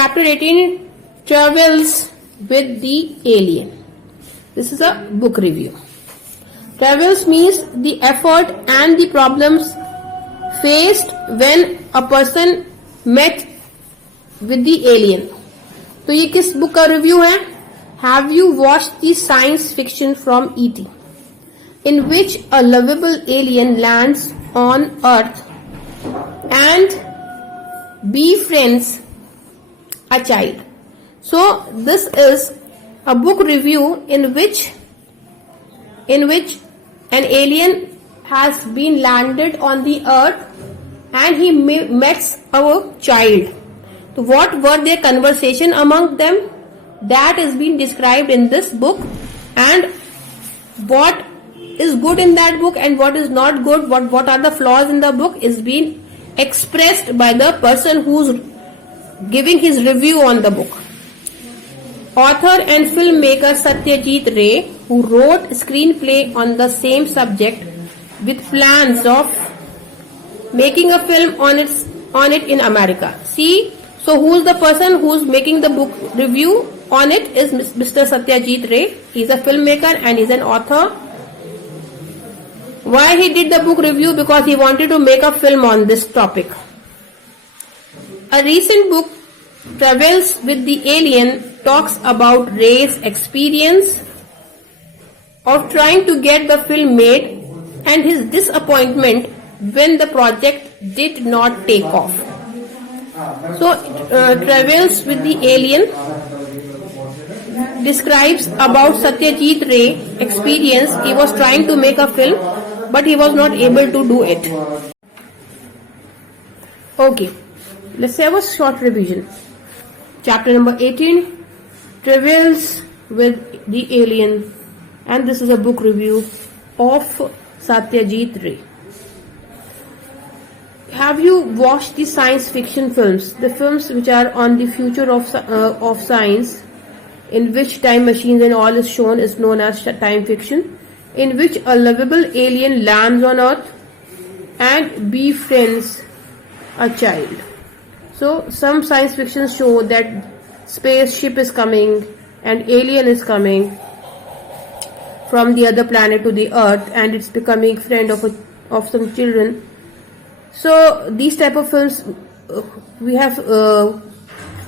Chapter 18, Travels with the Alien. This is a book review. Travels means the effort and the problems faced when a person met with the alien. तो ये किस book का review है? Have you watched the science fiction from E.T., in which a lovable alien lands on Earth and befriends a child? So this is a book review in which an alien has been landed on the Earth and he meets a child. So what were their conversation among them? That is being described in this book, and what is good in that book and what is not good, what are the flaws in the book, is being expressed by the person who's giving his review on the book. Author and filmmaker Satyajit Ray, who wrote a screenplay on the same subject with plans of making a film on it in America. See, so who's the person who's making the book review on it is Mr. Satyajit Ray. He's a filmmaker and he's an author. Why he did the book review? Because he wanted to make a film on this topic. A recent book, Travels with the Alien, talks about Ray's experience of trying to get the film made and his disappointment when the project did not take off. So, Travels with the Alien describes about Satyajit Ray's experience. He was trying to make a film, but he was not able to do it. Okay, let's have a short revision. Chapter number 18, Travels with the Alien, and this is a book review of Satyajit Ray. Have you watched the science fiction films, the films which are on the future of science, in which time machines and all is shown, is known as time fiction, in which a lovable alien lands on Earth and befriends a child? So some science fiction show that spaceship is coming and alien is coming from the other planet to the Earth and it's becoming friend of some children. So these type of films we have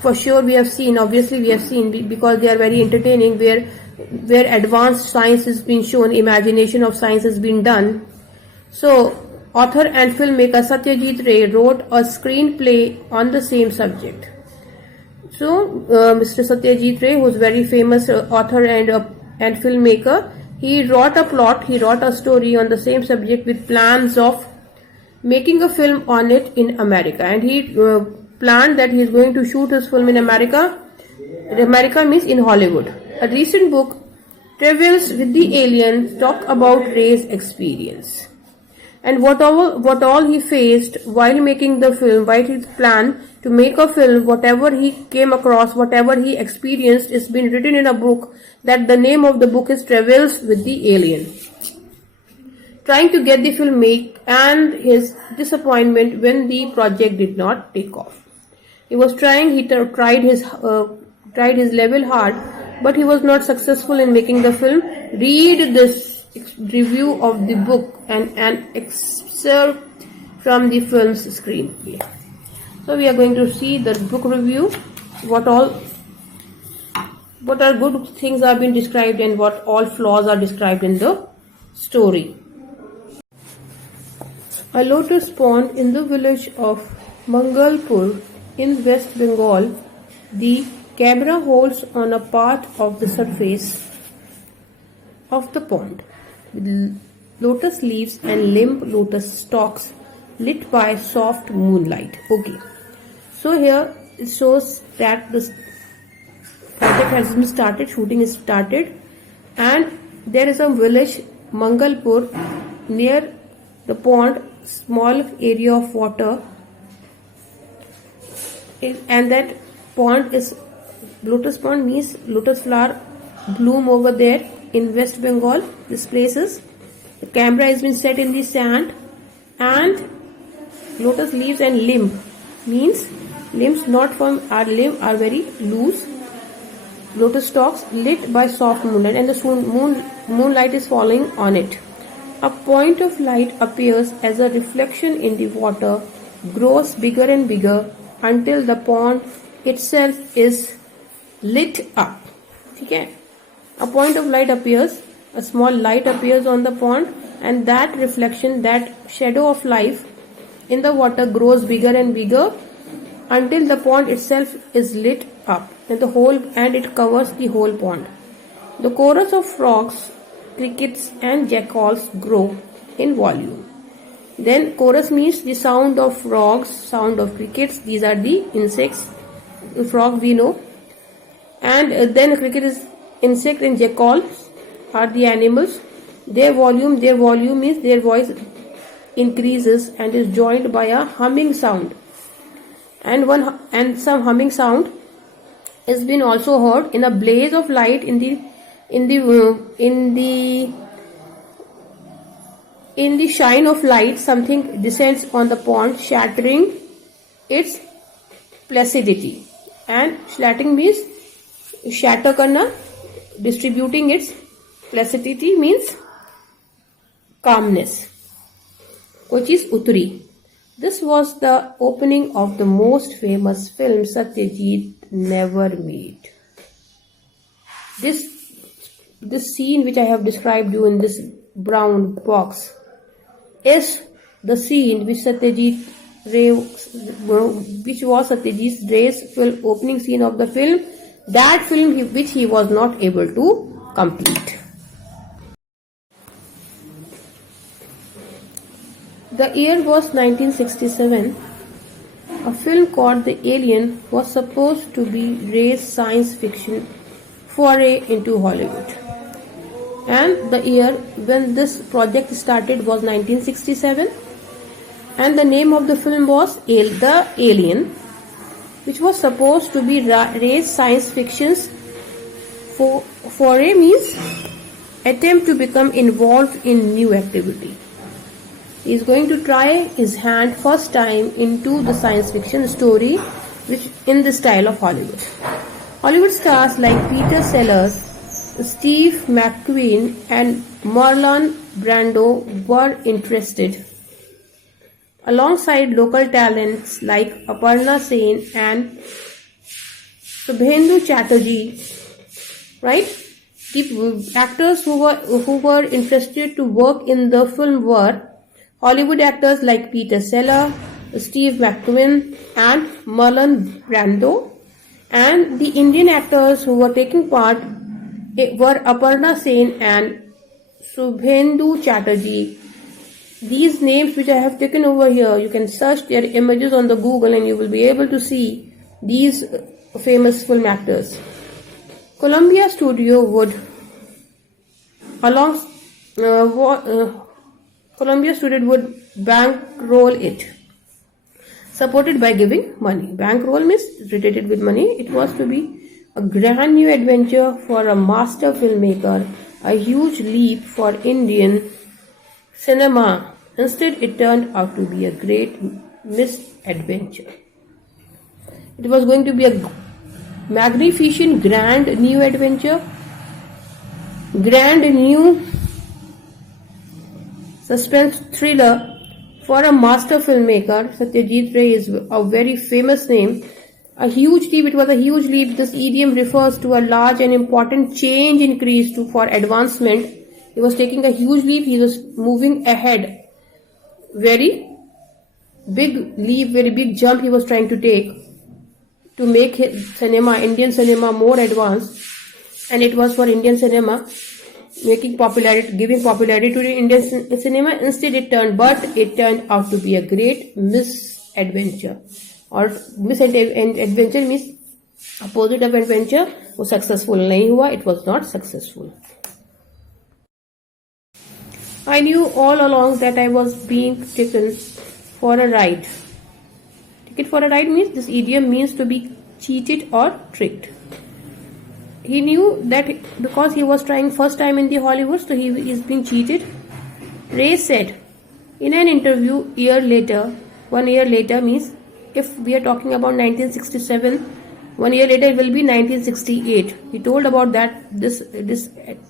for sure we have seen, obviously we have seen, because they are very entertaining, where advanced science is being shown, imagination of science has been done. So author and filmmaker Satyajit Ray wrote a screenplay on the same subject. So Mr. Satyajit Ray, who is very famous author and filmmaker, he wrote a story on the same subject with plans of making a film on it in America, and he planned that he is going to shoot his film in America. America means in Hollywood. A recent book, Travels with the Alien, talk about Ray's experience and what all he faced while making the film, while his plan to make a film, whatever he came across, whatever he experienced, is been written in a book. That the name of the book is Travels with the Alien. Trying to get the film made and his disappointment when the project did not take off. He was trying, he tried his level hard, but he was not successful in making the film. Read this review of the book and an excerpt from the film's screenplay. So we are going to see the book review, what are good things are being described and what all flaws are described in the story. A lotus pond in the village of Mangalpur in West Bengal. The camera holds on a part of the surface of the pond with lotus leaves and limp lotus stalks lit by soft moonlight. Okay, so here it shows that the project has been started, shooting is started, and there is a village Mangalpur near the pond, small area of water, and that pond is lotus pond means lotus flower bloom over there in West Bengal. This place is, the camera has been set in the sand and lotus leaves and limb means Limbs not firm are very loose. Lotus stalks lit by soft moonlight, and the moonlight is falling on it. A point of light appears as a reflection in the water, grows bigger and bigger until the pond itself is lit up. Okay? A point of light appears, a small light appears on the pond, and that reflection, that shadow of life in the water grows bigger and bigger until the pond itself is lit up, and it covers the whole pond. The chorus of frogs, crickets and jackals grow in volume. Then chorus means the sound of frogs, sound of crickets, these are the insects. Frog we know, and then cricket is insect, and jackals are the animals. Their volume means their voice increases and is joined by a humming sound, and some humming sound has been also heard in a blaze of light in the shine of light. Something descends on the pond, shattering its placidity. And shattering means shatter karna, distributing its placidity means calmness, which is utri. This was the opening of the most famous film Satyajit never made. This scene which I have described you in this brown box is the scene which was Satyajit Ray's opening scene of the film, that film which he was not able to complete. The year was 1967. A film called The Alien was supposed to be Ray's science fiction foray into Hollywood. And the year when this project started was 1967. And the name of the film was The Alien, which was supposed to be Ray's science fiction's foray means attempt to become involved in new activity. He is going to try his hand first time into the science fiction story, which in the style of Hollywood. Hollywood stars like Peter Sellers, Steve McQueen and Marlon Brando were interested, alongside local talents like Aparna Sen and Subhendu Chatterjee. Right? The actors who were interested to work in the film were Hollywood actors like Peter Sellers, Steve McQueen and Marlon Brando, and the Indian actors who were taking part were Aparna Sen and Subhendu Chatterjee. These names which I have taken over here, you can search their images on the Google and you will be able to see these famous film actors. Columbia Studio would bankroll it, supported by giving money. Bankroll means related with money. It was to be a grand new adventure for a master filmmaker, a huge leap for Indian cinema. Instead, it turned out to be a great misadventure. It was going to be a magnificent, grand new adventure, grand new suspense thriller for a master filmmaker. Satyajit Ray is a very famous name. A huge leap. It was a huge leap. This idiom refers to a large and important change increase for advancement. He was taking a huge leap. He was moving ahead. Very big leap, very big jump he was trying to take to make Indian cinema more advanced. And it was for Indian cinema, giving popularity to the Indian cinema. Instead, it turned out to be a great misadventure. Or misadventure means opposite of adventure. वो successful नहीं हुआ. It was not successful. I knew all along that I was being taken for a ride. Ticket for a ride means, this idiom means to be cheated or tricked. He knew that because he was trying first time in the Hollywood, so he is being cheated. Ray said in an interview 1 year later means if we are talking about 1967, 1 year later it will be 1968. He told about that this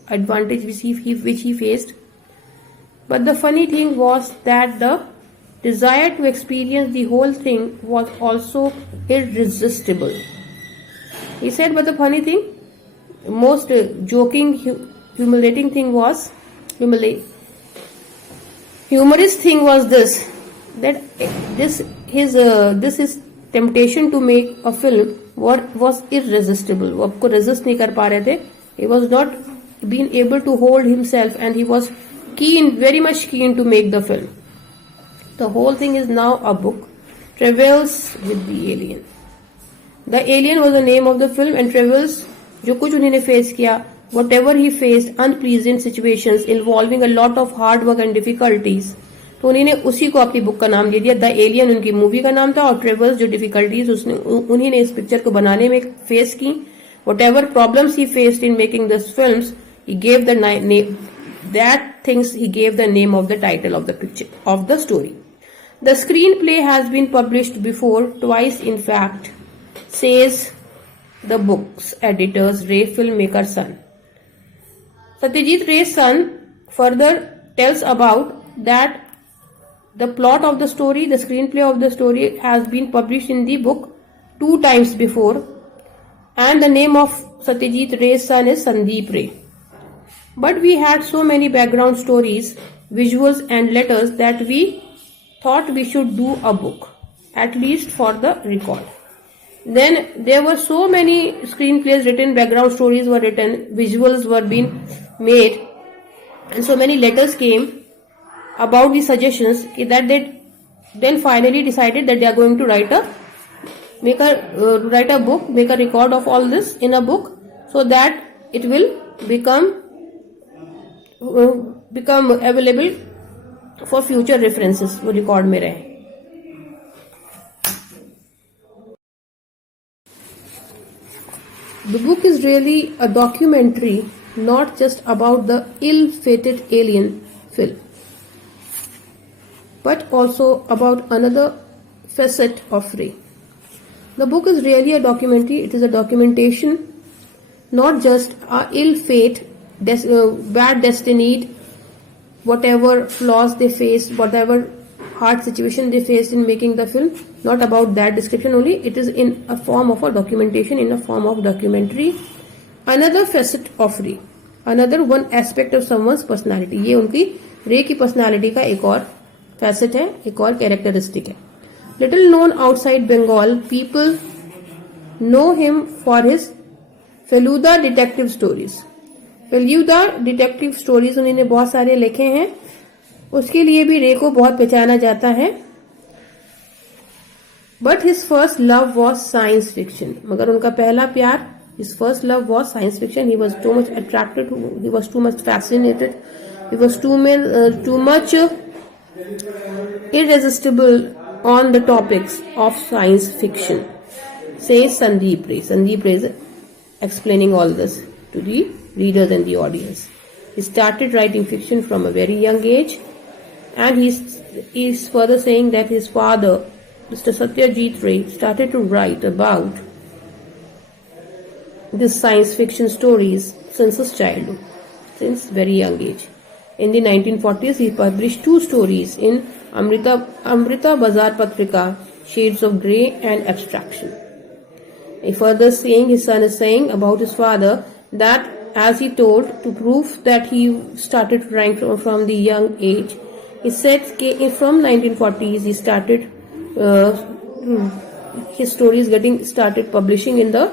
advantage which he faced. But the funny thing was that the desire to experience the whole thing was also irresistible. He said, but the funny thing, most joking, humiliating thing was, humorous thing was this, that his temptation to make a film was irresistible. वो आपको resist नहीं कर पा रहे थे. He was not being able to hold himself, and he was very much keen to make the film. The whole thing is now a book, Travels with the Alien. The Alien was the name of the film, and Travels, जो कुछ उन्होंने face किया, whatever he faced, unpleasant situations involving a lot of hard work and difficulties, तो उन्होंने उसी को अपनी book का नाम दे दिया. द एलियन उनकी मूवी का नाम था, और ट्रेवल्स जो डिफिकल्टीज उन्होंने इस पिक्चर को बनाने में फेस की, whatever problems he faced in making this films, he gave the name, that things he gave the name of the title of the picture, of the story. The screenplay has been published before, twice in fact, says the book's editor's Ray filmmaker son. Satyajit Ray's son further tells about that the plot of the story, the screenplay of the story has been published in the book 2 times before, and the name of Satyajit Ray's son is Sandeep Ray. But we had so many background stories, visuals and letters that we thought we should do a book, at least for the record. Then there were so many screenplays written, background stories were written, visuals were being made, and so many letters came about the suggestions that they then finally decided that they are going to write a book, make a record of all this in a book, so that it will become available for future references. वो record में रहे. The book is really a documentary, not just about the ill-fated alien film, but also about another facet of Ray. The book is really a documentary. It is a documentation, not just a ill fate, bad destiny, whatever flaws they faced, whatever hard situation they faced in making the film. Not about that description only. It is in a form of a documentation, in a form of documentary. Another facet of Ray, another one aspect of someone's personality. ये उनकी Ray की personality का एक और facet है, एक और characteristic है. Little known outside Bengal, people know him for his Feluda detective stories. Feluda detective stories उन्होंने बहुत सारे लिखे हैं. उसके लिए भी रे को बहुत पहचाना जाता है. But his first love was science fiction. मगर उनका पहला प्यार, his first love was science fiction. He was too much attracted, he was too much fascinated, he was too much irresistible on the topics of science fiction, says Sandeep Ray. Sandeep Ray is explaining all this to the readers and the audience. He started writing fiction from a very young age, and he's further saying that his father, Mr. Satyajit Ray, started to write about these science fiction stories since his childhood, since very young age. In the 1940s, he published 2 stories in Amrita Bazar Patrika, Shades of Grey and Abstraction. A further saying his son is saying about his father that, as he told, to prove that he started writing from the young age, he said from 1940s he started his stories getting started publishing in the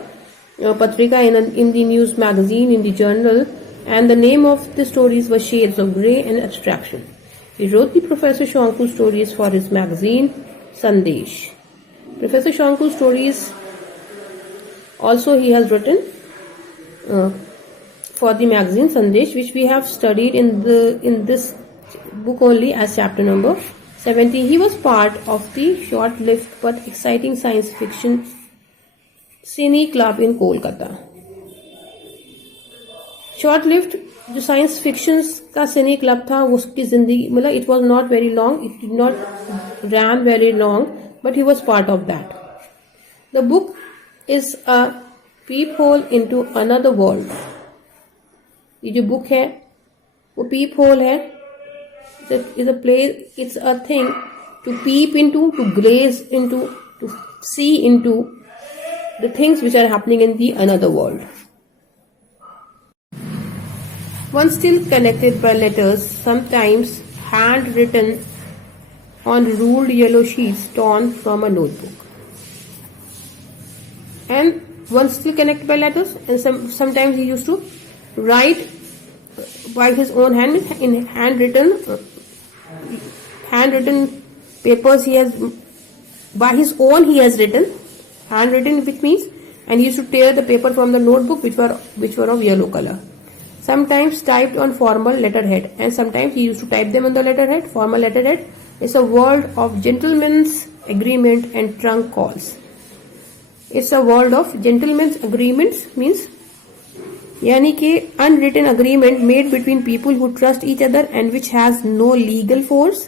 Patrika, in the news magazine, in the journal, and the name of the stories was Shades of Grey and Abstraction. He wrote the Professor Shonku stories for his magazine Sandesh. Professor Shonku stories also he has written for the magazine Sandesh, which we have studied in this book only as chapter number 17. He was part of the short-lived but exciting science fiction Cine Club in Kolkata. Short-lived जो science fiction का सिने club था, उसकी जिंदगी मतलब it was not very long, it did not rain very long, but he was part of that. The book is a peephole into another world. ये जो book है वो peephole है. It's a place, it's a thing to peep into, to gaze into, to see into the things which are happening in the another world. One still connected by letters, sometimes handwritten on ruled yellow sheets torn from a notebook. And one still connected by letters, and sometimes he used to write by his own hand in handwritten papers. He has by his own he has written handwritten, which means, and he used to tear the paper from the notebook which were of yellow color. Sometimes typed on formal letterhead, and sometimes he used to type them on the letterhead. Formal letterhead is a world of gentleman's agreement and trunk calls. It's a world of gentleman's agreements means यानी कि unwritten agreement made between people who trust each other and which has no legal force.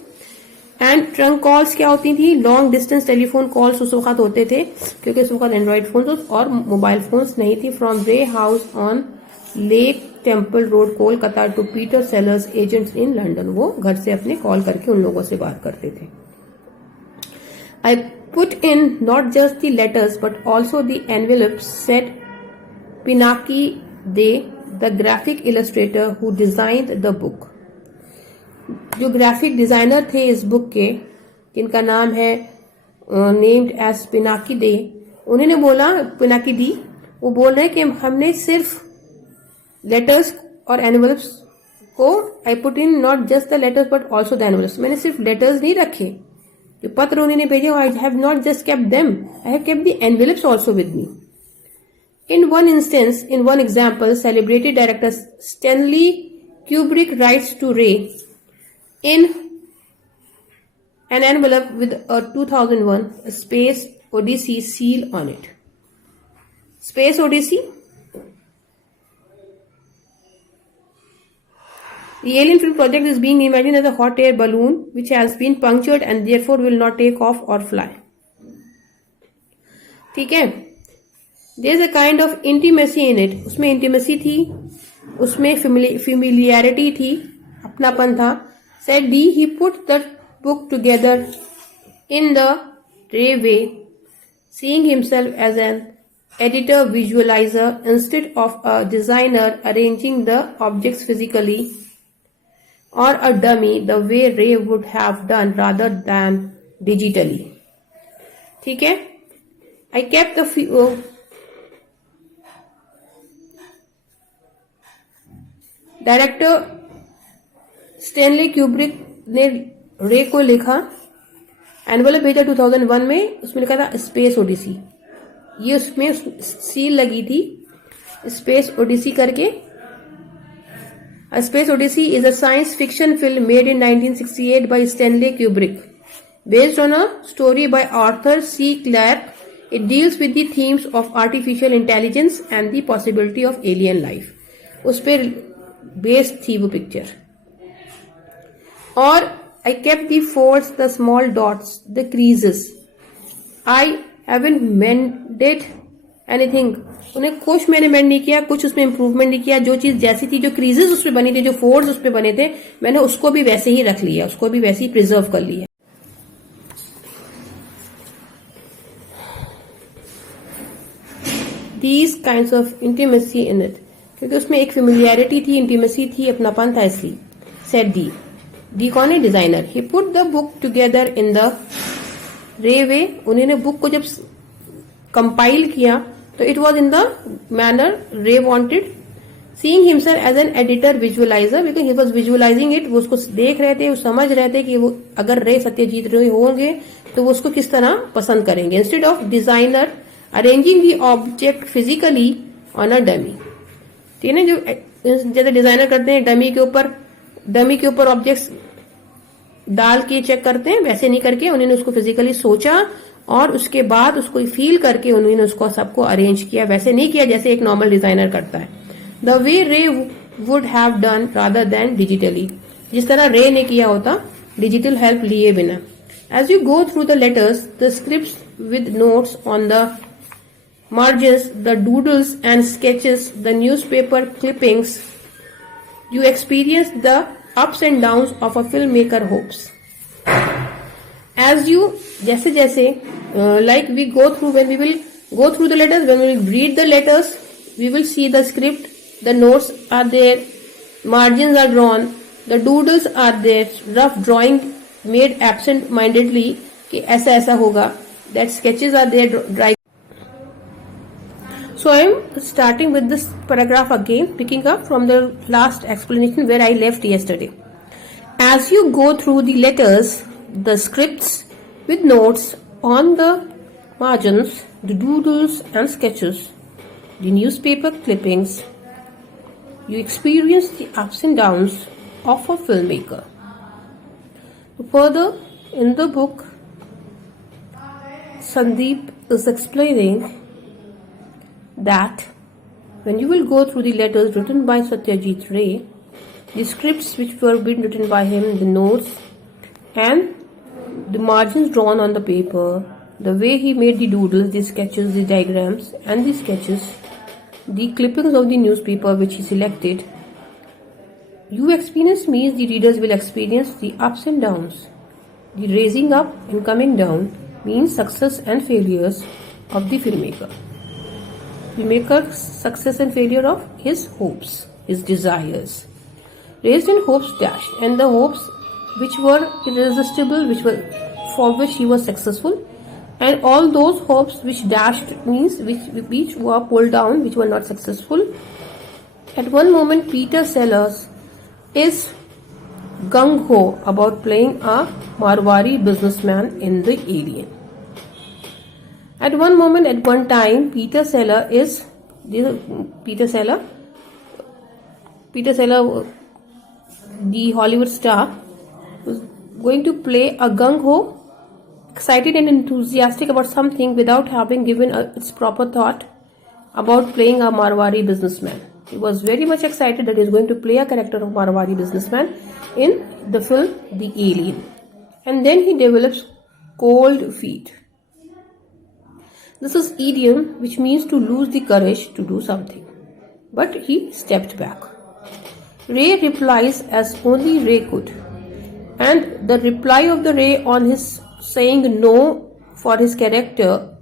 And trunk calls क्या होती थी? Long distance telephone calls उस वक्त होते थे, क्योंकि उस वक्त एंड्रॉइड फोन और मोबाइल फोन्स नहीं थी. From Ray house on Lake Temple Road Kolkata to Peter Sellers agents in London. वो घर से अपने कॉल करके उन लोगों से बात करते थे. I put in not just the letters but also the envelopes, said Pinaki they, the graphic Illustrator who designed the book. जो ग्राफिक डिजाइनर थे इस बुक के, जिनका नाम है नेम्ड एज पिनाकी दे, उन्होंने बोला, पिनाकी दी, वो बोल रहे हैं कि हमने सिर्फ लेटर्स और एनवेलप्स को, I put in not just the letters but also the envelopes, मैंने सिर्फ लेटर्स नहीं रखे जो पत्र उन्होंने भेजे, आई have not just kept them, I have kept the envelopes also with me. In one instance, in one example, celebrated director Stanley Kubrick writes to Ray in an envelope with a 2001 A Space Odyssey seal on it. Space Odyssey. The alien film project is being imagined as a hot air balloon which has been punctured and therefore will not take off or fly. ठीक है. There is a kind of intimacy in it. उसमें intimacy थी, उसमें familiarity थी, अपनापन था. Said D, he put the book together in the Ray way, seeing himself as an editor visualizer instead of a designer arranging the objects physically, or a dummy the way Ray would have done rather than digitally. ठीक है. I kept the director Stanley Kubrick ने रे को लिखा, envelope भेजा 2001 में, उसमें लिखा था स्पेस ओडिसी. ये उसमें सील लगी थी स्पेस ओडिसी करके. Space odyssey is a science fiction film made in 1968 by Stanley Kubrick based on a story by Arthur C Clarke. It deals with the themes of artificial intelligence and the possibility of alien life. उस पर based थी वो picture. और I kept the folds, the small dots, the creases. I haven't mended anything. उन्हें कुछ मैंने मेंड नहीं किया, कुछ उसमें इंप्रूवमेंट नहीं किया. जो चीज जैसी थी, जो क्रीजेस उस पर बनी थी, जो फोल्ड्स उस पर बने थे, मैंने उसको भी वैसे ही रख लिया, उसको भी वैसे ही प्रिजर्व कर लिया. These kinds of intimacy in it, क्योंकि उसमें एक फेमिलियरिटी थी, इंटीमेसी थी, अपनापन था. इसलिए सेड डी. डी कौन है? Designer. He put the book together in the Ray way. उन्होंने बुक को जब कंपाइल किया तो it was in the manner Ray wanted, seeing himself as an editor visualizer, because he was visualizing it. वो उसको देख रहे थे, वो समझ रहे थे कि वो अगर रे सत्यजीत रे होंगे तो वो उसको किस तरह पसंद करेंगे. Instead of designer arranging the object physically on a dummy. ठीक है ना, जो जैसे डिजाइनर करते हैं डमी के ऊपर ऑब्जेक्ट्स डाल के चेक करते हैं, वैसे नहीं करके उन्होंने उसको फिजिकली सोचा और उसके बाद उसको फील करके उन्होंने उसको सबको अरेंज किया. वैसे नहीं किया जैसे एक नॉर्मल डिजाइनर करता है. द वे रे would have done rather than digitally, जिस तरह रे ने किया होता डिजिटल हेल्प लिए बिना. As you go through the letters, the scripts with notes on the margins, the doodles and sketches, the newspaper clippings, you experience the ups and downs of a filmmaker hopes. As you, like we go through, when we will go through the letters, when we will read the letters, we will see the script, the notes are there, margins are drawn, the doodles are there, rough drawing made absent-mindedly कि ऐसा ऐसा होगा, that sketches are there dry. So I am starting with this paragraph again, picking up from the last explanation where I left yesterday. As you go through the letters, the scripts with notes on the margins, the doodles and sketches, the newspaper clippings, you experience the ups and downs of a filmmaker. Further, in the book, Sandeep is explaining that when you will go through the letters written by Satyajit Ray, the scripts which were being written by him, the notes and the margins drawn on the paper, the way he made the doodles, the sketches, the diagrams and the sketches, the clippings of the newspaper which he selected, you experience means the readers will experience the ups and downs. The raising up and coming down means success and failures of the filmmaker. Filmmaker's success and failure of his hopes, his desires. Raised and hopes dashed, and the hopes which were irresistible, for which he was successful, and all those hopes which dashed means which were pulled down, which were not successful. At one moment, Peter Sellers is gung-ho about playing a Marwari businessman in The Alien. At one moment, at one time, Peter Sellers, the Hollywood star, was going to play a gung-ho, excited and enthusiastic about something without having given its proper thought about playing a Marwari businessman. He was very much excited that he is going to play a character of Marwari businessman in the film The Alien. And then he develops cold feet. This is idiom which means to lose the courage to do something. But he stepped back. Ray replies as only Ray could. And the reply of the Ray on his saying no for his character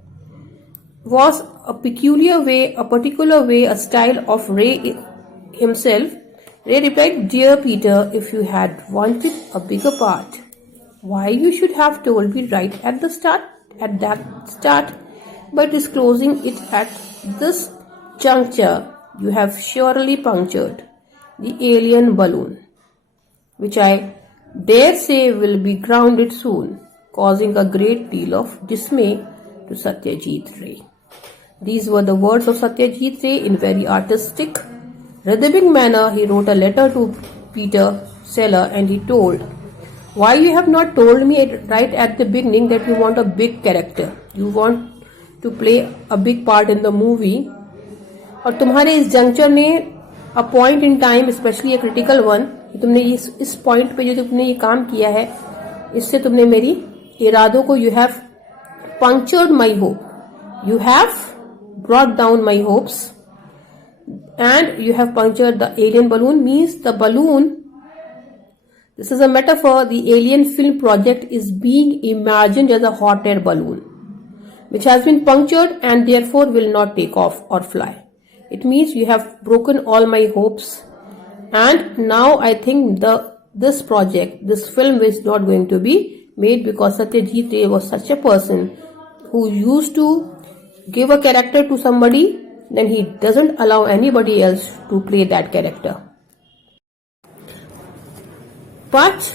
was a peculiar way, a particular way, a style of Ray himself. Ray replied, "Dear Peter, if you had wanted a bigger part, why you should have told me right at that start, by disclosing it at this juncture, you have surely punctured the alien balloon, which I dare say will be grounded soon," causing a great deal of dismay to Satyajit Ray. These were the words of Satyajit Ray. In very artistic, rhythmic manner, he wrote a letter to Peter Sellers and he told, "Why you have not told me right at the beginning that you want a big character, you want to play a big part in the movie, और तुम्हारे इस juncture ने a point in time, especially a critical one, तुमने इस point पे जो तुमने ये काम किया है, इससे तुमने मेरी इरादों को, you have punctured my hope, you have brought down my hopes, and you have punctured the alien balloon." Means the balloon, this is a metaphor, the alien film project is being imagined as a hot air balloon which has been punctured and therefore will not take off or fly. It means you have broken all my hopes, and now I think this project, this film is not going to be made, because Satyajit Ray was such a person who used to give a character to somebody, then he doesn't allow anybody else to play that character. But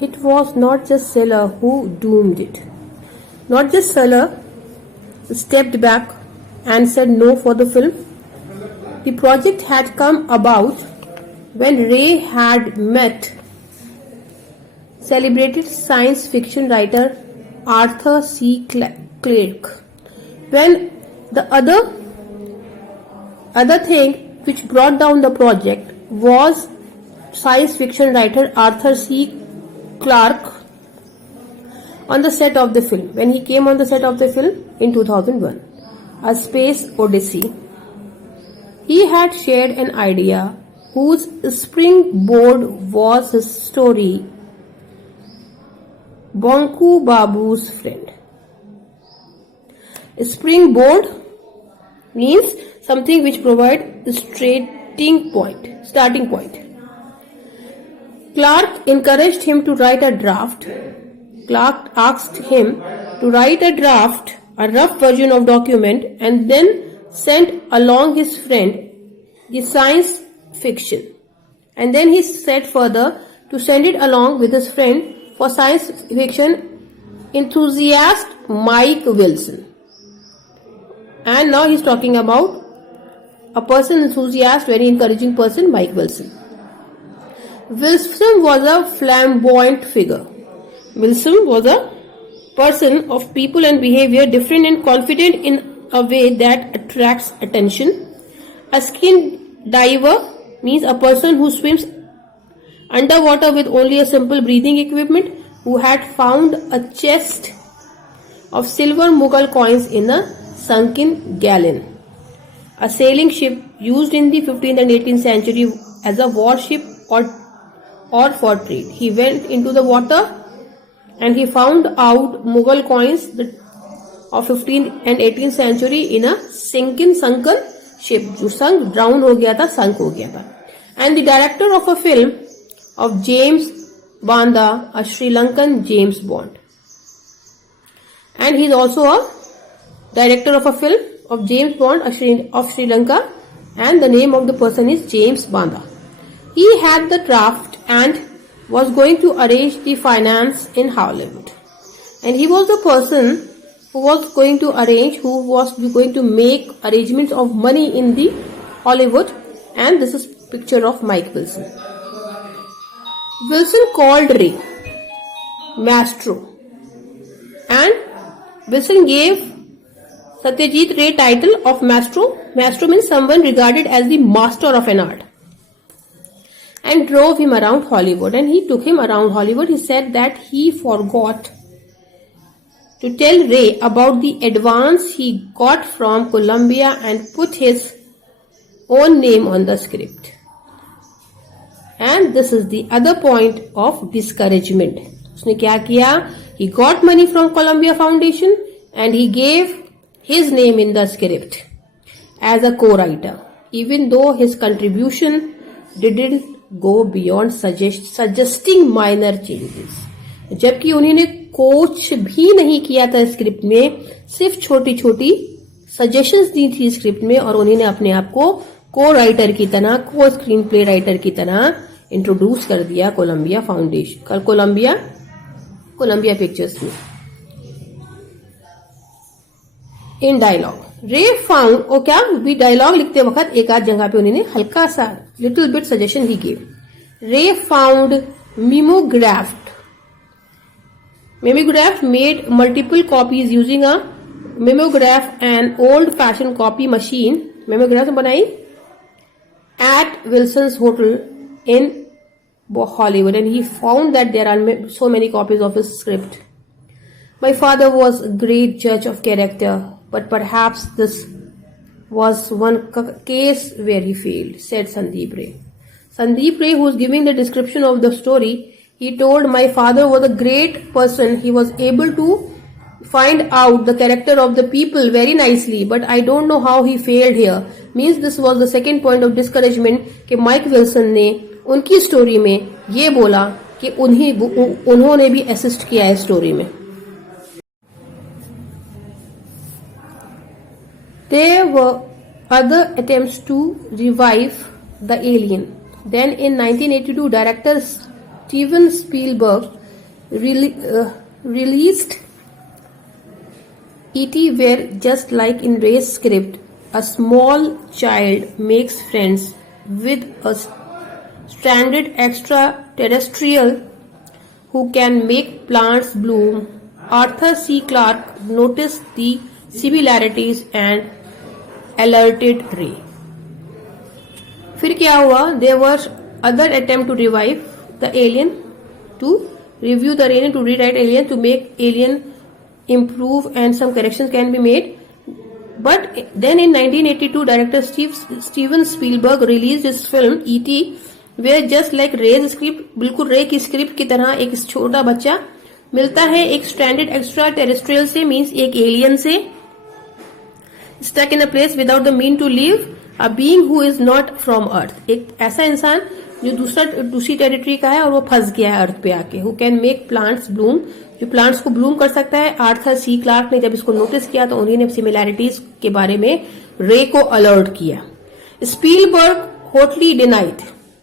it was not just Sellers who doomed it. Not just Sellers stepped back and said no for the film. The project had come about when Ray had met celebrated science fiction writer Arthur C. Clarke. When the other thing which brought down the project was science fiction writer Arthur C. Clarke, on the set of the film. When he came on the set of the film in 2001, A Space Odyssey, he had shared an idea whose springboard was his story, Bonku Babu's Friend. Springboard means something which provides starting point. Clark encouraged him to write a draft. Clark asked him to write a draft, a rough version of document, and then sent along his friend the science fiction. And then he said further to send it along with his friend for science fiction enthusiast Mike Wilson. And now he's talking about a person enthusiast, very encouraging person, Mike Wilson. Wilson was a flamboyant figure. Wilson was a person of people and behavior different and confident in a way that attracts attention. A skin diver means a person who swims underwater with only a simple breathing equipment, who had found a chest of silver Mughal coins in a sunken galleon. A sailing ship used in the 15th and 18th century as a warship or for trade. He went into the water and he found out Mughal coins of 15th and 18th century in a sunken ship. जो संक drown हो गया था, sunk हो गया था. And the director of a film of James Banda, a Sri Lankan James Bond. And he is also a director of a film of James Bond of Sri Lanka, and the name of the person is James Banda. He had the draft and was going to arrange the finance in Hollywood. And he was the person who was going to make arrangements of money in the Hollywood. And this is picture of Mike Wilson. Wilson called Ray Maestro, and Wilson gave Satyajit Ray title of Maestro. Maestro means someone regarded as the master of an art, and drove him around Hollywood. And he took him around Hollywood. He said that he forgot to tell Ray about the advance he got from Columbia and put his own name on the script. And this is the other point of discouragement. उसने क्या किया? He got money from Columbia Foundation and he gave his name in the script as a co-writer, even though his contribution didn't go beyond suggesting minor changes. जबकि उन्होंने कुछ भी नहीं किया था स्क्रिप्ट में, सिर्फ छोटी छोटी सजेशंस दी थी स्क्रिप्ट में, और उन्होंने अपने आप को को राइटर की तरह, को स्क्रीन प्ले राइटर की तरह इंट्रोड्यूस कर दिया कोलंबिया फाउंडेशन, कोलंबिया पिक्चर्स में. इन डायलॉग रे फाउंड, और क्या भी डायलॉग लिखते वक्त एक आध जगह पे उन्होंने हल्का सा लिटिल बिट सजेशन ही गिव. रे found Mimeograph made multiple copies using a mimeograph, an old-fashioned copy machine. Mimeograph बनाई at Wilson's Hotel in Hollywood, and he found that there are so many copies of his script. My father was a great judge of character, but perhaps this was one case where he failed, said Sandeep Ray. Sandeep Ray, who was giving the description of the story, he told, my father was a great person. He was able to find out the character of the people very nicely, but I don't know how he failed here. Means this was the second point of discouragement कि Mike Wilson ने उनकी story में ये बोला कि उन्होंने भी assist किया है स्टोरी में. There were other attempts to revive The Alien. Then in 1982, director Steven Spielberg released E.T., where just like in Ray's script, a small child makes friends with a stranded extraterrestrial who can make plants bloom. Arthur C. Clarke noticed the similarities and alerted Ray. फिर क्या हुआ? There were other attempt to revive The Alien to review the alien, to rewrite alien, to make alien improve, and some corrections can be made. But then in 1982, director Steven Spielberg released his film E.T., where just like Ray's script, बिल्कुल रे की script की तरह एक छोटा बच्चा मिलता है एक स्ट्रैंडेड एक्स्ट्रा टेरेस्ट्रियल से, मीन्स एक एलियन से, stuck in a place without the mean to live, a being who is not from earth, एक ऐसा इंसान जो दूसरी टेरिटरी का है और वो फंस गया है अर्थ पे आके, who can make plants bloom, जो प्लांट्स को ब्लूम कर सकता है. आर्थर सी क्लार्क ने जब इसको नोटिस किया तो उन्होंने सिमिलैरिटीज के बारे में रे को अलर्ट किया. Spielberg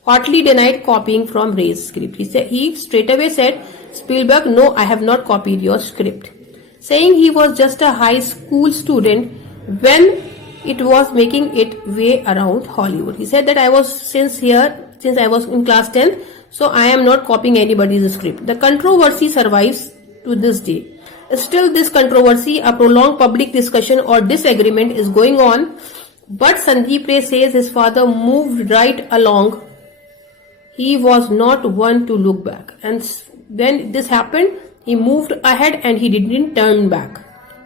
hotly denied copying from Ray's script. He straight away said, Spielberg, no, I have not copied your script, saying he was just a high school student when it was making its way around Hollywood. He said that since I was in class 10, so I am not copying anybody's script. The controversy survives to this day. Still, this controversy, a prolonged public discussion or disagreement is going on, but Sandeep Ray says his father moved right along. He was not one to look back. And when this happened, he moved ahead and he didn't turn back.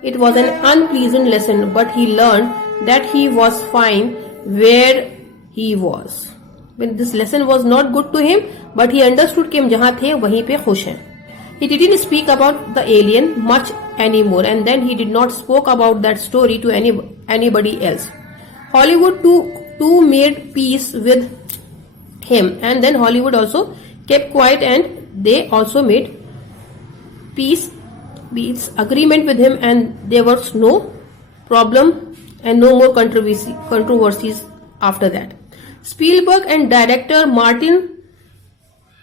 It was an unpleasant lesson, but he learned that he was fine where he was. When this lesson was not good to him, but he understood कि हम जहाँ थे वहीं पे खुश हैं. He didn't speak about the alien much anymore, and then he did not spoke about that story to anybody else. Hollywood too made peace with him, and then Hollywood also kept quiet and they also made peace agreement with him, and there was no problem and no more controversies after that. Spielberg and director Martin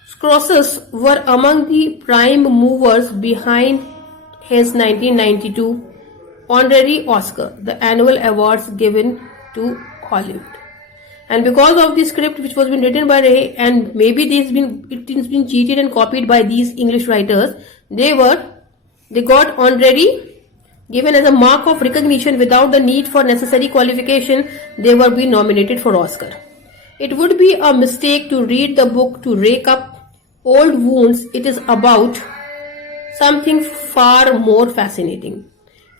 Scorsese were among the prime movers behind his 1992 honorary Oscar, the annual awards given to Hollywood. And because of the script which was been written by Ray, and maybe it has been cheated and copied by these English writers, they got honorary given as a mark of recognition without the need for necessary qualification. They were being nominated for Oscar. It would be a mistake to read the book to rake up old wounds. It is about something far more fascinating.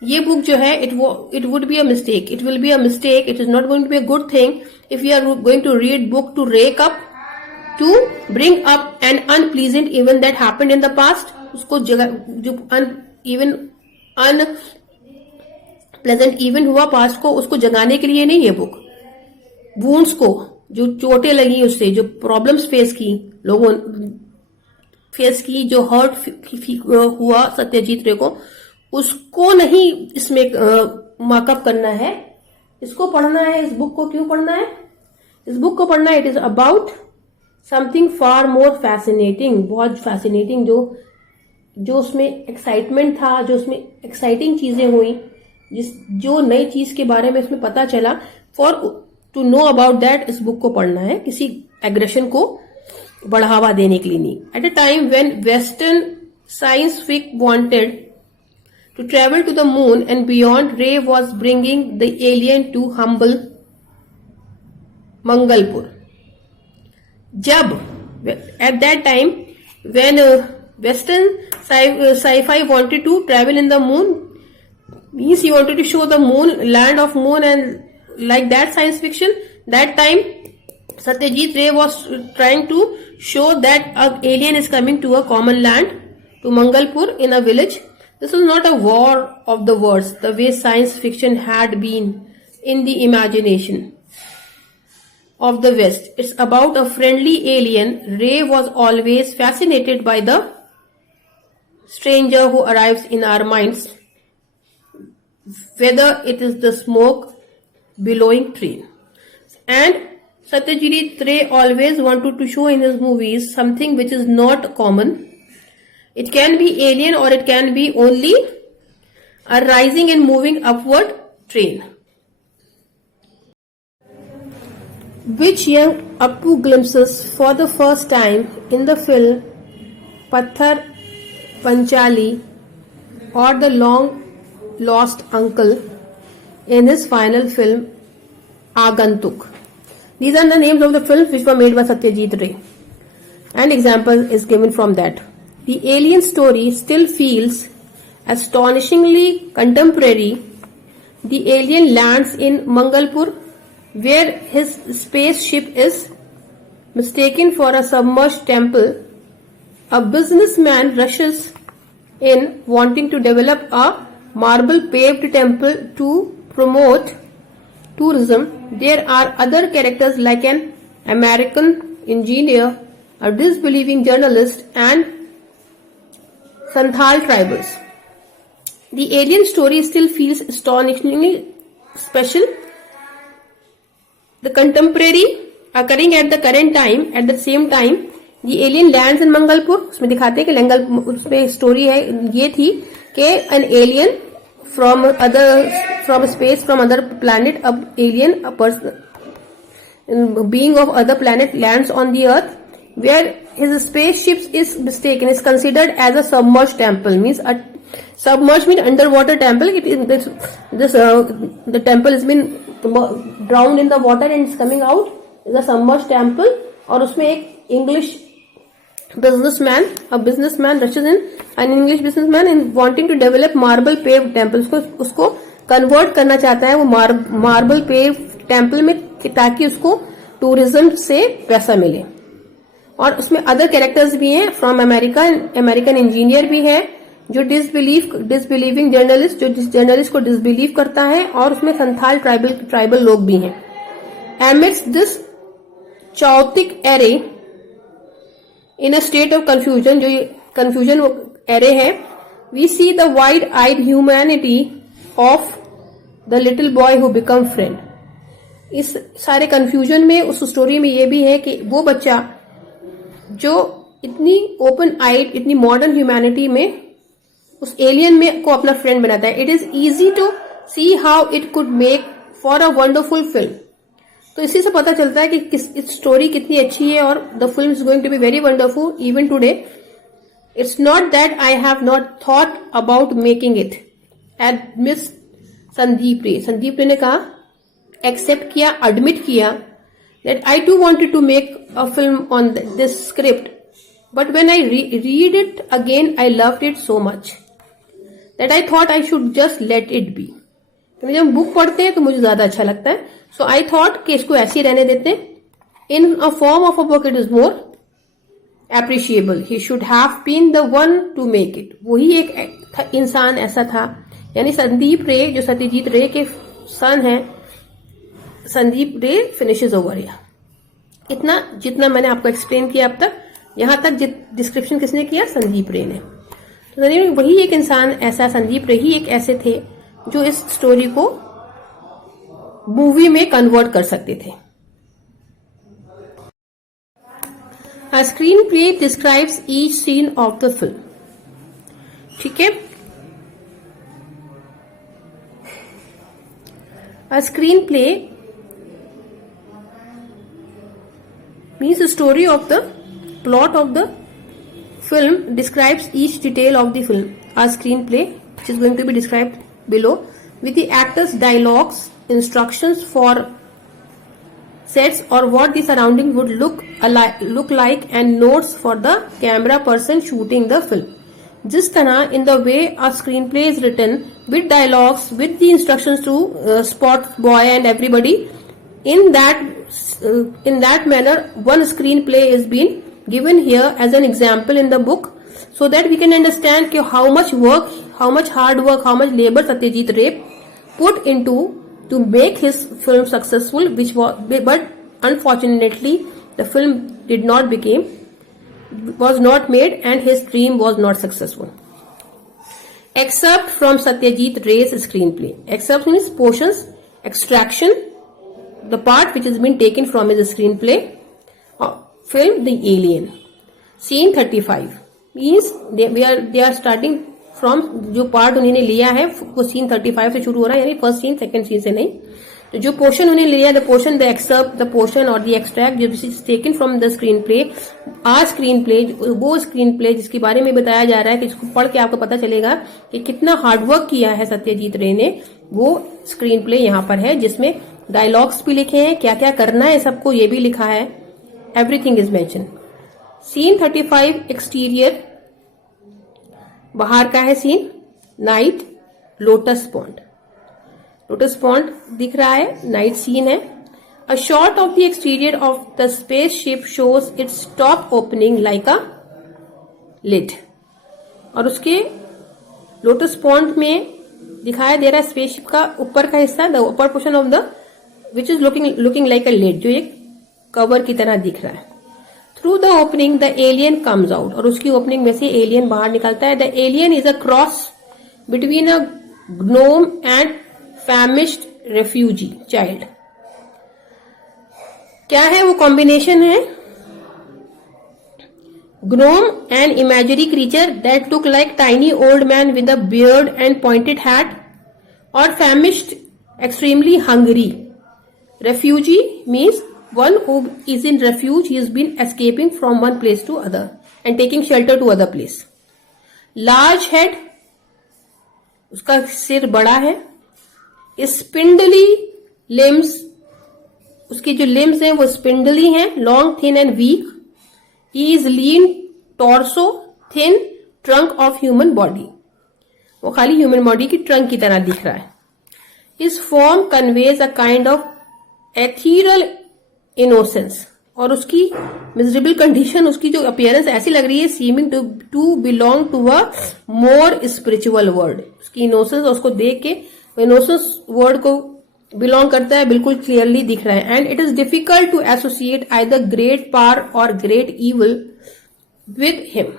ये book जो है it would be a mistake. It will be a mistake. It is not going to be a good thing if we are going to read book to rake up, to bring up an unpleasant event that happened in the past. उसको जो even unpleasant event हुआ past को, उसको जगाने के लिए नहीं ये बुक. wounds को, जो चोटें लगी उससे, जो प्रॉब्लम्स फेस की लोगों फेस की, जो हर्ट हुआ सत्यजीत रे को, उसको नहीं इसमें मार्कअप करना है. इसको पढ़ना है. इस बुक को क्यों पढ़ना है? इस बुक को पढ़ना है. It is about something far more fascinating. बहुत फैसिनेटिंग, जो उसमें एक्साइटमेंट था, जो उसमें एक्साइटिंग चीजें हुई, जो नई चीज के बारे में उसमें पता चला. For to know about that इस बुक को पढ़ना है, किसी एग्रेशन को बढ़ावा देने के लिए नहीं. At a time when western science fic wanted to travel to the moon and beyond, Ray was bringing the alien to humble Mangalpur. At that time, when Western sci-fi wanted to travel in the moon, means he wanted to show the moon, land of moon, and like that science fiction. That time, Satyajit Ray was trying to show that an alien is coming to a common land, to Mangalpur in a village. This was not a war of the words, the way science fiction had been in the imagination of the West. It's about a friendly alien. Ray was always fascinated by the stranger who arrives in our minds, whether it is the smoke billowing train. And Satyajit Ray always wanted to show in his movies something which is not common. It can be alien or it can be only a rising and moving upward train. Which young Appu glimpses for the first time in the film Patthar Panchali or the long lost uncle in his final film Agantuk. These are the names of the films which were made by Satyajit Ray, and example is given from that. The alien story still feels astonishingly contemporary. The alien lands in Mangalpur, where his spaceship is mistaken for a submerged temple. A businessman rushes in wanting to develop a marble paved temple to promote tourism. There are other characters like an American engineer, a disbelieving journalist, and Santhal tribals. The alien story still feels astonishingly special. The contemporary occurring at the current time, at the same time, the alien lands in Mangalpur. उसमें दिखाते हैं कि लंगल उसमें story है ये थी कि an alien from space from other planet, a alien, a person, being of other planet lands on the earth, where his spaceship is mistaken, is considered as a submerged temple. Means a submerged means underwater temple. It is the temple has been drowned in the water and it's coming out is a submerged temple. और उसमें एक English a businessman rushes in, an English businessman in wanting to develop marble paved temples. उसको convert करना चाहता है वो marble paved temple में, ताकि उसको टूरिज्म से पैसा मिले. और उसमें अदर कैरेक्टर्स भी हैं फ्रॉम अमेरिकन इंजीनियर भी है जो डिसबिलीविंग जर्नलिस्ट, जो जर्नलिस्ट को डिसबिलीव करता है, और उसमें संथाल ट्राइबल लोग भी हैं. Amidst this chaotic array in a state of confusion, जो ये confusion array है, we see the wide-eyed humanity of the little boy who become friend. इस सारे confusion में उस स्टोरी में ये भी है कि वो बच्चा जो इतनी ओपन आइड, इतनी मॉडर्न ह्यूमैनिटी में उस एलियन में को अपना फ्रेंड बनाता है. It is easy to see how it could make for a wonderful film. तो इसी से पता चलता है कि इस स्टोरी कितनी अच्छी है और the film is going to be very wonderful even today. It's not that I have not thought about making it, admits Sandip Ray. Sandip रे ने कहा, एक्सेप्ट किया, एडमिट किया that I too wanted to make a film on this script, but when I read it again, I loved it so much that I thought I should just let it be. तो जब book पढ़ते हैं तो मुझे ज्यादा अच्छा लगता है, so I thought कि इसको ऐसे ही रहने देते हैं. In a form of a book it is more appreciable. He should have been the one to make it. वही एक इंसान ऐसा था, यानी संदीप रे जो सत्यजीत रे के सन है, संदीप रे फिनिशेज ओवर हियर. इतना जितना मैंने आपको एक्सप्लेन किया अब तक, यहां तक डिस्क्रिप्शन किसने किया? संदीप रे ने. तो वही एक इंसान ऐसा, संदीप रे ही एक ऐसे थे जो इस स्टोरी को मूवी में कन्वर्ट कर सकते थे. A screenplay describes each scene of the film. ठीक है. A screenplay means the story of the plot of the film describes each detail of the film. A screenplay, which is going to be described below, with the actors' dialogues, instructions for sets or what the surrounding would look like, and notes for the camera person shooting the film. जिस तरह in the way a screenplay is written with dialogues, with the instructions to spot boy and everybody, in that manner one screenplay is being given here as an example in the book, so that we can understand how much work, how much hard work, how much labor Satyajit Ray put into to make his film successful, but unfortunately the film was not made and his dream was not successful. Excerpt from Satyajit Ray's screenplay. Excerpt means portions, extraction, the part which has been taken from his screenplay. Film The Alien. Scene 35 means they are starting from जो part उन्होंने लिया है वो scene 35 से शुरू हो रहा है, यानी फर्स्ट सीन सेकंड सीन से नहीं. तो जो पोर्शन उन्होंने लिया, the portion, the excerpt, the portion और द एक्सट्रैक्ट जो is taken from the screen play. आज स्क्रीन प्ले, वो स्क्रीन प्ले जिसके बारे में बताया जा रहा है कि इसको पढ़ के आपको पता चलेगा कि कितना हार्डवर्क किया है सत्यजीत रे ने, वो स्क्रीन प्ले यहाँ पर है, जिसमें डायलॉग्स भी लिखे हैं, क्या क्या करना है सबको ये भी लिखा है. Everything is mention. Scene 35 exterior बाहर का है scene, night, lotus pond, lotus pond दिख रहा है, नाइट सीन है. A shot of the exterior of the spaceship shows its top opening like a lid. और उसके लोटस पॉन्ड में दिखाया दे रहा है स्पेसशिप का ऊपर का हिस्सा, द ऊपर portion of the which is looking like a lid, जो एक कवर की तरह दिख रहा है. Through the opening the alien comes out, और उसकी ओपनिंग में से एलियन बाहर निकलता है. The alien is a cross between a gnome and famished refugee child. क्या है वो कॉम्बिनेशन है? Gnome an imaginary creature that look like tiny old man with a beard and pointed hat, और famished extremely hungry. Refugee means one who is in refuge, he has been escaping from one place to other and taking shelter to other place. Large head, उसका सिर बड़ा है. Spindly limbs, उसकी जो limbs हैं वो spindly हैं. Long, thin and weak. He is lean torso, thin trunk of human body. वो खाली human body की trunk की तरह दिख रहा है. His form conveys a kind of ethereal innocence, और उसकी मिजरेबल कंडीशन, उसकी जो अपीयरेंस ऐसी लग रही है, seeming to belong to a more spiritual world. उसकी इनोसेंस, उसको देख के इनोसेंस वर्ड को बिलोंग करता है, बिल्कुल क्लियरली दिख रहा है. And it is difficult to associate either great power और ग्रेट इविल विद हिम.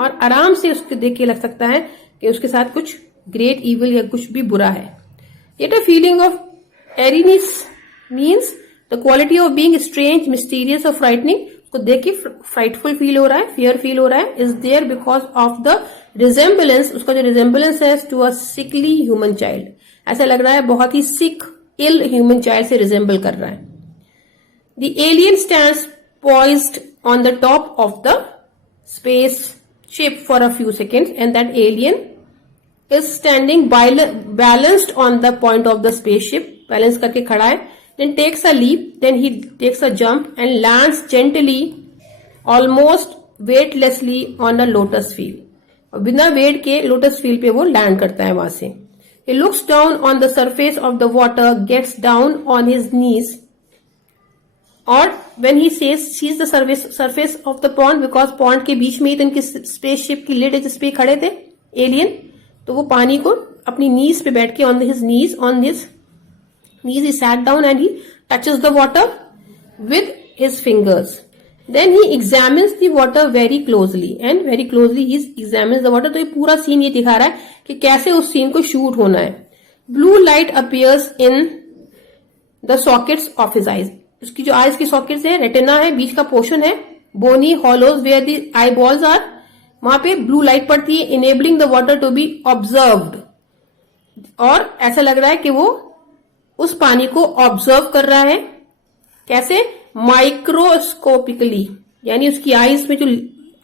और आराम से उसको देख के लग सकता है कि उसके साथ कुछ ग्रेट इविल या कुछ भी बुरा है. Yet a feeling of eeriness means the quality of being strange, mysterious और फ्राइटनिंग. उसको देख के फ्राइटफुल फील हो रहा है, फियर फील हो रहा है. Is there because of the resemblance, उसका जो रिजेम्बलेंस है to a sickly human child. ऐसा लग रहा है बहुत ही सिक, इल ह्यूमन चाइल्ड से रिजेम्बल कर रहा है. The alien stands poised on the top of the space ship for a few seconds, and that alien is standing balanced on the point of the space ship. Balance करके खड़ा है. Then takes a leap, then he takes a jump and lands gently, almost weightlessly on a lotus field. और बिना wait के lotus field पे वो land करता है वहां से. He looks down on the surface of the water, gets down on his knees, और when he sees the surface of the pond, because pond के बीच में ही तो इनकी स्पेसशिप की लिड है जिस पे खड़े थे एलियन, तो वो पानी को अपनी नीज पे बैठ के on his knees he sat down and he touches the water with his fingers. Then he examines the water very closely he examines the water. तो ये पूरा सीन ये दिखा रहा है कि कैसे उस सीन को शूट होना है. Blue light appears in the sockets of his eyes. उसकी जो आईज की सॉकेट्स है, रेटिना है, बीच का पोर्शन है, bony hollows where the eyeballs are, वहां पे ब्लू लाइट पड़ती है, enabling the water to be observed. और ऐसा लग रहा है कि वो उस पानी को ऑब्जर्व कर रहा है. कैसे? माइक्रोस्कोपिकली, यानी उसकी आईज में जो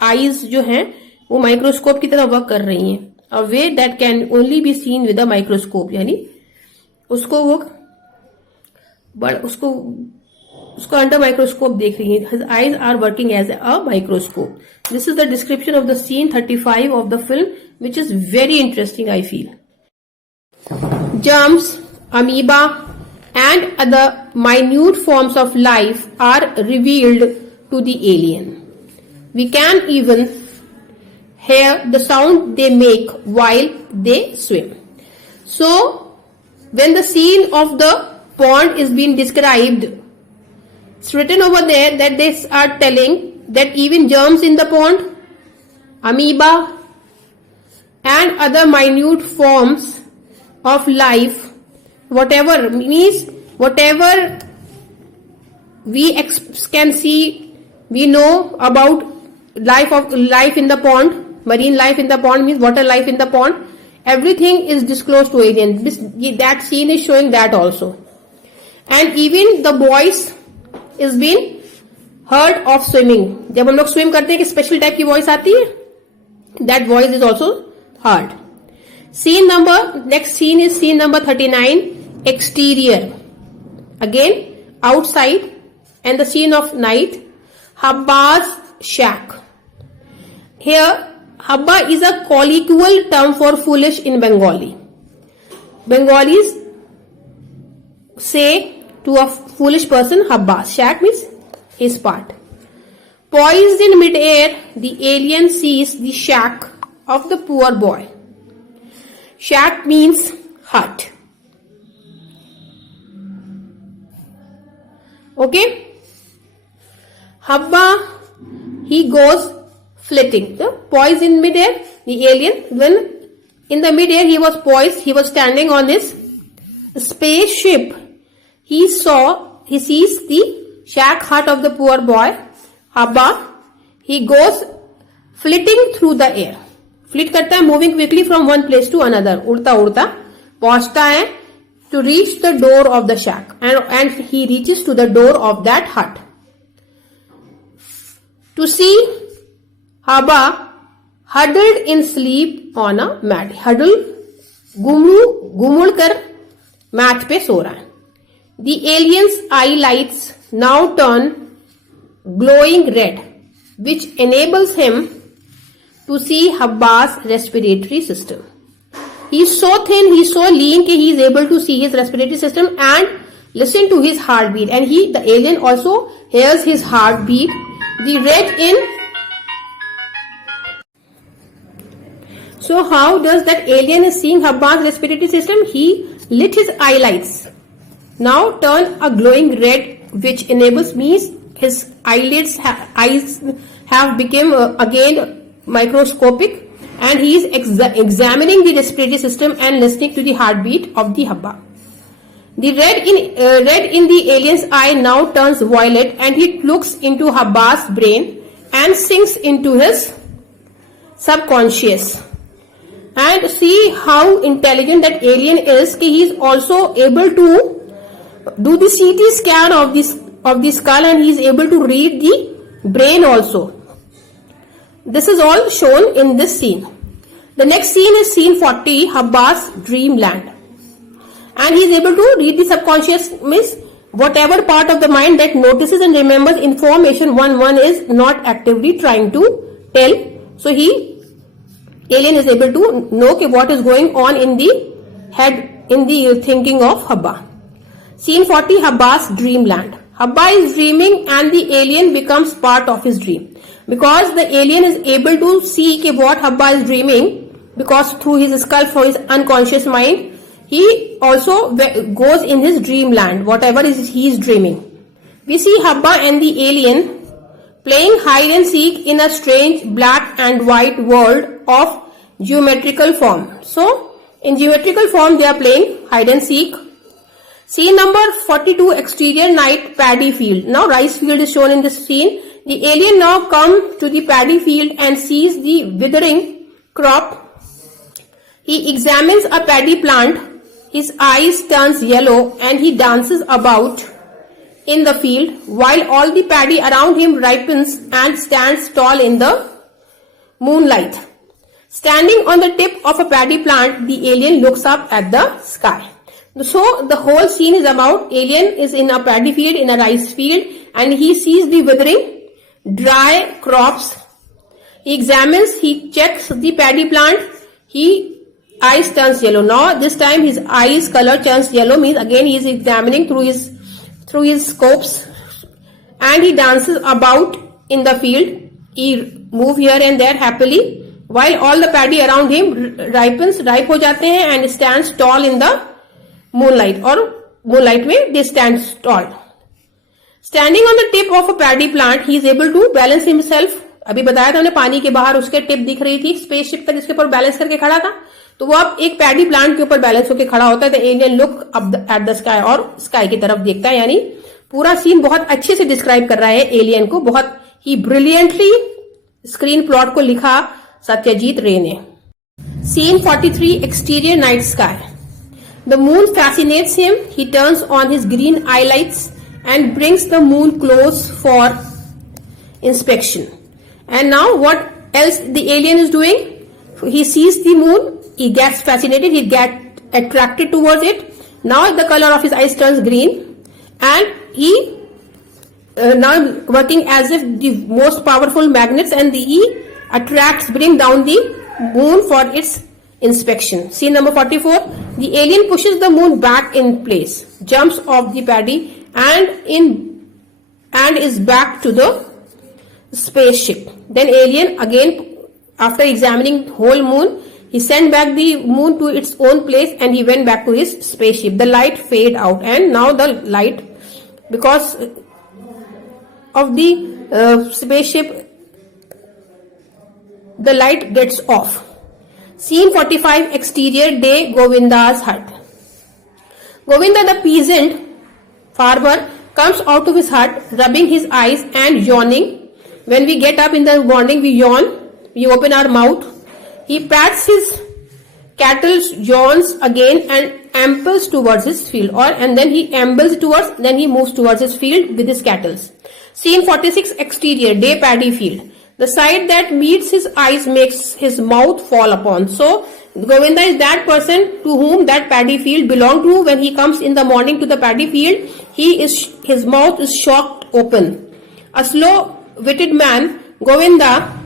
आईज जो हैं वो माइक्रोस्कोप की तरह वर्क कर रही हैं. A way that can only be seen with a microscope, यानी उसको वो उसको अंडर माइक्रोस्कोप देख रही है. His eyes are working as a microscope. This is the description of the scene 35 of the film, which is very interesting I feel. Germs, amoeba, and other minute forms of life are revealed to the alien. We can even hear the sound they make while they swim. So, when the scene of the pond is being described, it's written over there that they are telling that even germs in the pond, amoeba, and other minute forms of life, whatever we can see, we know about life in the pond. Marine life in the pond means water life in the pond. Everything is disclosed to alien. That scene is showing that also. And even the voice is being heard of swimming. जब हम लोग swim करते हैं कि special type की voice आती है, that voice is also heard. Next scene is scene number 39, exterior. Again, outside, and the scene of night, Habba's shack. Here, Habba is a colloquial term for foolish in Bengali. Bengalis say to a foolish person, Habba. Shak means his part. Poised in mid-air, the alien sees the shack of the poor boy. Shack means hut. Okay? Habba, he goes flitting. So, poised in mid-air, the alien, when in the mid-air he was poised, he was standing on his spaceship. He sees the shack hut of the poor boy. Habba, he goes flitting through the air. Flit करता है, moving quickly from one place to another. उड़ता उड़ता पहुंचता है to reach the door of the shack, and he reaches to the door of that hut. To see Habba huddled in sleep on a mat. Huddle घुमुड़ कर mat पे सो रहा है. The alien's eye lights now turn glowing red, which enables him to see Habba's respiratory system. He is so thin, he is so lean that he is able to see his respiratory system and listen to his heartbeat. And the alien also hears his heartbeat. The red in. So how does that alien is seeing Habba's respiratory system? He lit his eyelids. Now turn a glowing red, which enables me his eyes have become again microscopic, and he is examining the respiratory system and listening to the heartbeat of the Habba. The red in the alien's eye now turns violet, and he looks into Habba's brain and sinks into his subconscious. And see how intelligent that alien is. He is also able to do the CT scan of the skull, and he is able to read the brain also. This is all shown in this scene. The next scene is scene 40, Habba's dreamland. And he is able to read the subconscious, means whatever part of the mind that notices and remembers information one is not actively trying to tell. So alien is able to know what is going on in the head, in the thinking of Habba. Scene 40, Habba's dreamland. Habba is dreaming and the alien becomes part of his dream. Because the alien is able to see what Habba is dreaming, because through his skull, through his unconscious mind, he also goes in his dreamland, whatever he is dreaming. We see Habba and the alien playing hide and seek in a strange black and white world of geometrical form. So, in geometrical form, they are playing hide and seek. Scene number 42, exterior night paddy field. Now, rice field is shown in this scene. The alien now comes to the paddy field and sees the withering crop. He examines a paddy plant. His eyes turns yellow and he dances about in the field while all the paddy around him ripens and stands tall in the moonlight. Standing on the tip of a paddy plant, the alien looks up at the sky. So the whole scene is about alien is in a paddy field, in a rice field, and he sees the withering dry crops. He examines, he checks the paddy plant. Eyes turns yellow. Now this time his eyes color turns yellow, means again he is examining through his scopes, and he dances about in the field. He move here and there happily while all the paddy around him ripe हो जाते हैं and stands tall in the moonlight, or moonlight में they stand tall. Standing on the tip of a paddy plant, he is able to balance himself. अभी बताया था हमने पानी के बाहर उसके टिप दिख रही थी, स्पेसशिप तक इसके ऊपर बैलेंस करके खड़ा था. तो वो अब एक पैडी प्लांट के ऊपर बैलेंस होकर खड़ा होता है. The alien look up at the sky, और स्काई की तरफ देखता है. यानी पूरा सीन बहुत अच्छे से डिस्क्राइब कर रहा है एलियन को. बहुत ही ब्रिलियंटली स्क्रीन प्लॉट को लिखा सत्यजीत रे ने. Scene 43, exterior night sky. The moon fascinates him. He turns on his green eyelights and brings the moon close for inspection. And now what else the alien is doing? He sees the moon, he gets fascinated, he gets attracted towards it. Now the color of his eyes turns green, and he now working as if the most powerful magnets, and he bring down the moon for its inspection. Scene number 44. The alien pushes the moon back in place, jumps off the paddy and is back to the spaceship. Then alien again, after examining whole moon, he sent back the moon to its own place and he went back to his spaceship. The light fade out, and now the light, because of the spaceship, the light gets off. Scene 45. Exterior day, Govinda's hut. Govinda the peasant farmer comes out of his hut, rubbing his eyes and yawning. When we get up in the morning, we yawn, we open our mouth. He pats his cattle, yawns again and ambles towards his field, and then he ambles towards, then he moves towards his field with his cattle. Scene 46. Exterior day, paddy field. The sight that meets his eyes makes his mouth fall upon. So Govinda is that person to whom that paddy field belonged to. When he comes in the morning to the paddy field, his mouth is shocked open. A slow-witted man, Govinda,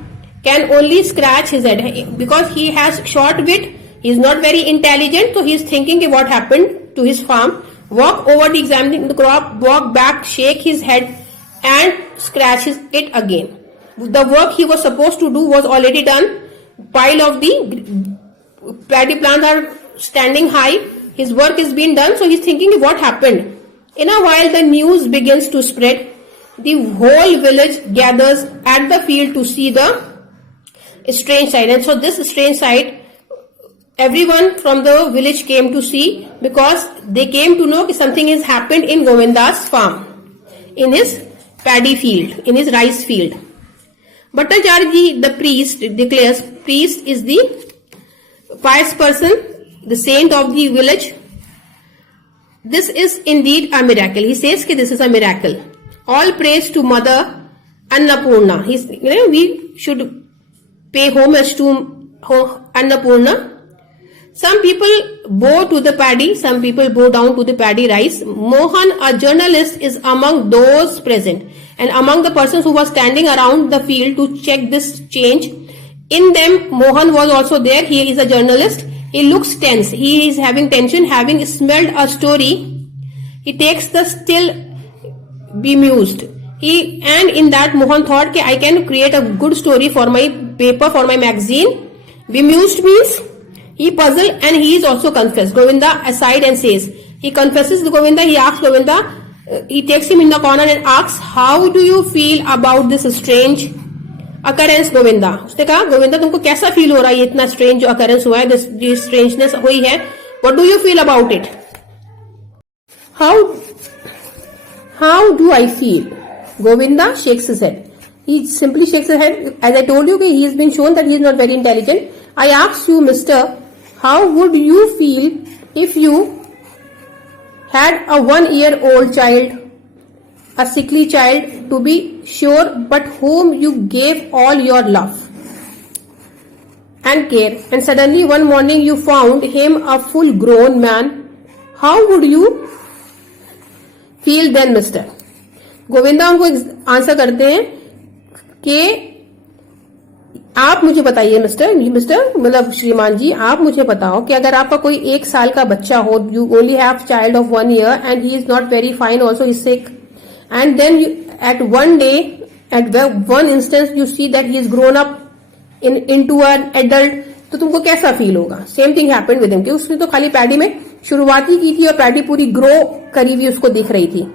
can only scratch his head because he has short wit. He is not very intelligent, so he is thinking what happened to his farm. Walk over to examining the crop, walk back, shake his head and scratches it again. The work he was supposed to do was already done. Pile of the paddy plants are standing high. His work is being done, so he's thinking what happened. In a while, the news begins to spread. The whole village gathers at the field to see the strange sight. And so this strange sight, everyone from the village came to see, because they came to know that something has happened in Govinda's farm, in his paddy field, in his rice field. Bhattacharya, the priest, declares priest is the pious person, the saint of the village. This is indeed a miracle. He says that this is a miracle. All praise to Mother Annapurna. We should pay homage to Annapurna. Some people bow to the paddy, some people bow down to the paddy rice. Mohan, a journalist, is among those present, and among the persons who were standing around the field to check this change. In them, Mohan was also there. He is a journalist. He looks tense. He is having tension, having smelled a story. He takes the still bemused. And in that, Mohan thought that I can create a good story for my paper, for my magazine. Bemused means he puzzled and he is also confessed. Govinda aside and says, he confesses to Govinda, he asks Govinda, he takes him in the corner and asks, how do you feel about this strange occurrence, Govinda? उसने कहा, गोविंदा तुमको कैसा feel हो रहा है, ये इतना strange जो occurrence हुआ है, this strangeness हुई है, what do you feel about it? How do I feel? Govinda shakes his head. He simply shakes his head. As I told you, he has been shown that he is not very intelligent. I ask you, mister, how would you feel if you had a 1-year-old child, a sickly child to be sure, but whom you gave all your love and care, and suddenly one morning you found him a full-grown man? How would you feel then, mister? Govinda उनको answer करते हैं कि आप मुझे बताइए mister मतलब श्रीमान जी, आप मुझे बताओ कि अगर आपका कोई 1 साल का बच्चा हो, you only have child of 1 year and he is not very fine, also is sick, and then at one day, at one instance you see that he is grown up into an adult, तो तुमको कैसा feel होगा? Same thing happened with him कि उसने तो खाली paddy में शुरुआत ही की थी और पैडी पूरी ग्रो करी हुई उसको दिख रही थी.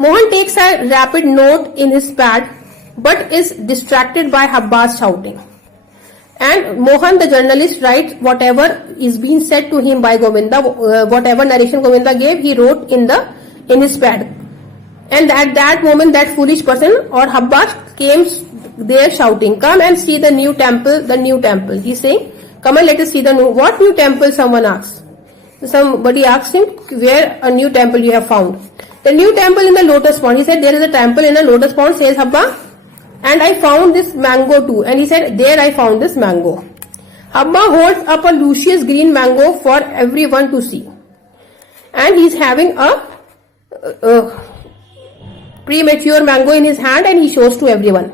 Mohan takes a rapid note in his pad, but is distracted by Habba's shouting. And Mohan, the journalist, writes whatever is being said to him by Govinda, whatever narration Govinda gave, he wrote in his pad. And at that moment, that foolish person or Habba came there shouting, "Come and see the new temple, the new temple." He's saying, "Come and let us see the new." What new temple? Someone asks. Somebody asks him, "Where a new temple you have found?" The new temple in the lotus pond. He said, "There is a temple in a lotus pond," says Habba, "and I found this mango too." And he said, "There I found this mango." Habba holds up a luscious green mango for everyone to see. And he's having a premature mango in his hand and he shows to everyone.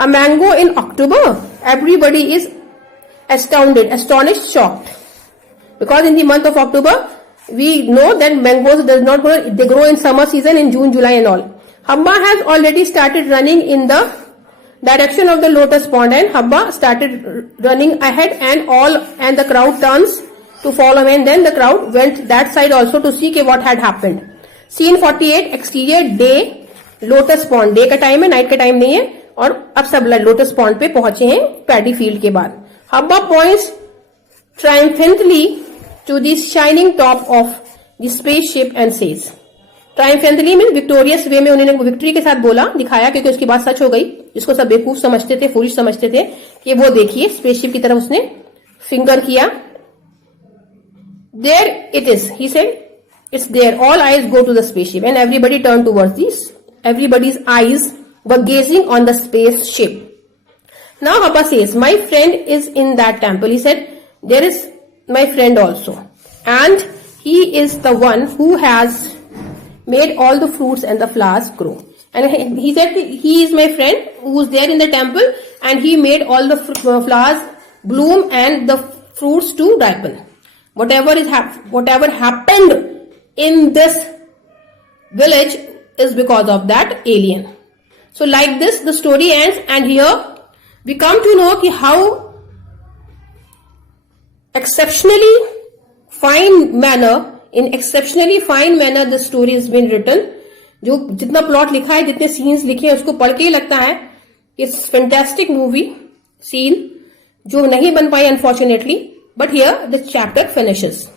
A mango in October? Everybody is astounded, astonished, shocked. Because in the month of October, we know that mangoes does not grow, they grow in summer season in June, July and all. Habba has already started running in the direction of the lotus pond, and Habba started running ahead, and the crowd turns to follow him, and then the crowd went that side also to see what had happened. Scene 48, exterior, day, lotus pond. Day का time है, night का time नहीं है, और अब सब lotus pond पे पहुंचे हैं पैडी फील्ड के बाद. Habba points triumphantly to the shining top of the spaceship and says, triumphantly mean victorious way में उन्होंने विक्ट्री के साथ बोला, दिखाया, क्योंकि उसकी बात सच हो गई. जिसको सब बेवकूफ समझते थे, फूलिश समझते थे, कि वो देखिए स्पेसशिप की तरफ उसने फिंगर किया. There it is, he said, it's there. All eyes go to the spaceship and everybody turned towards this. Everybody's eyes were gazing on the spaceship. Now Habba says, my friend is in that temple. He said, there is my friend also, and he is the one who has made all the fruits and the flowers grow. And he said he is my friend who is there in the temple, and he made all the flowers bloom and the fruits to ripen. Whatever happened in this village is because of that alien. So like this the story ends, and here we come to know how exceptionally fine manner the story has been written. जो जितना plot लिखा है, जितने scenes लिखे हैं, उसको पढ़ के ही लगता है इट्स फैंटास्टिक मूवी सीन, जो नहीं बन पाई unfortunately. But here the chapter finishes.